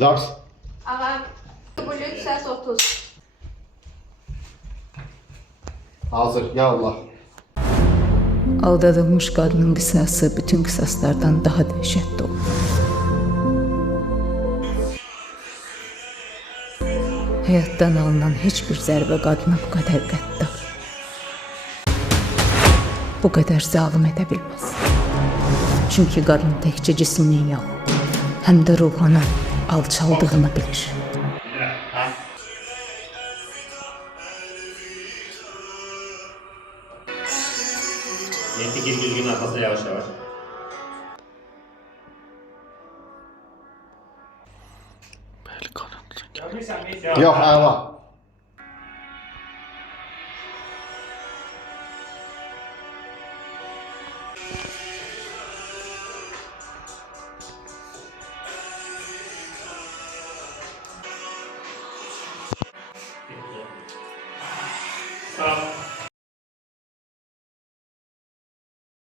Lars. Ağa bölük səs 30. Hazır. Ya Allah. Aldadılmış qadının qisası bütün qisaslardan daha dəhşətli olur. Həyatdan alınan heç bir zərbə qadını bu qədər qəddar, bu qədər zalım edə bilməz. Çünki qadın təkcə cisminin yox, həm də ruhunu alçaldığını bilir. Yetki düzgün arkasına yavaş yavaş. Yok ama. Sağ ol.